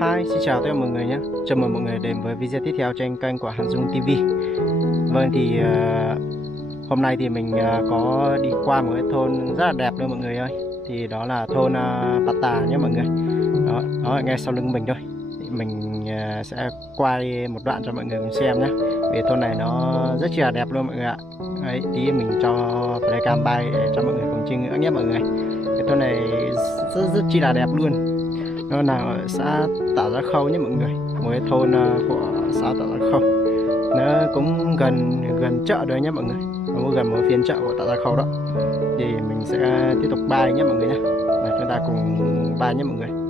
Hi, xin chào tất cả mọi người nhé. Chào mừng mọi người đến với video tiếp theo trên kênh của Hàn Dung TV. Vâng thì hôm nay thì mình có đi qua một cái thôn rất là đẹp luôn mọi người ơi. Thì đó là thôn Bát Tà nhé mọi người. Đó ngay sau lưng mình thôi. Thì mình sẽ quay một đoạn cho mọi người cùng xem nhé. Vì thôn này nó rất là đẹp luôn mọi người ạ. Đấy, tí mình cho flycam bay để cho mọi người cùng chiêm ngưỡng nhé mọi người. Cái thôn này rất chi là đẹp luôn. Nó nằm ở xã Tả Gia Khâu nhé mọi người, một cái thôn của xã Tả Gia Khâu. Nó cũng gần gần chợ đấy nhé mọi người, nó cũng gần một phiên chợ của Tả Gia Khâu đó. Thì mình sẽ tiếp tục bay nhé mọi người nhé. Để chúng ta cùng bay nhé mọi người.